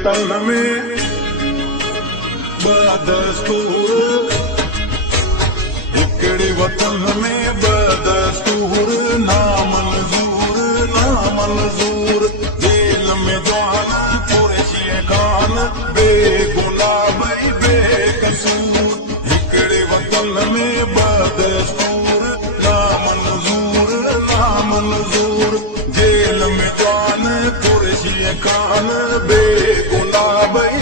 वतन में बदस्तूर, हिकड़े वतन में बदस्तूर, ना मंजूर, जेल में जवान कुरैशी खान, बेगुनाह भई बेकसूर। हिकड़े वतन में बदस्तूर, ना मंजूर, जेल में जवान कुरैशी खान, बेगुनाह भई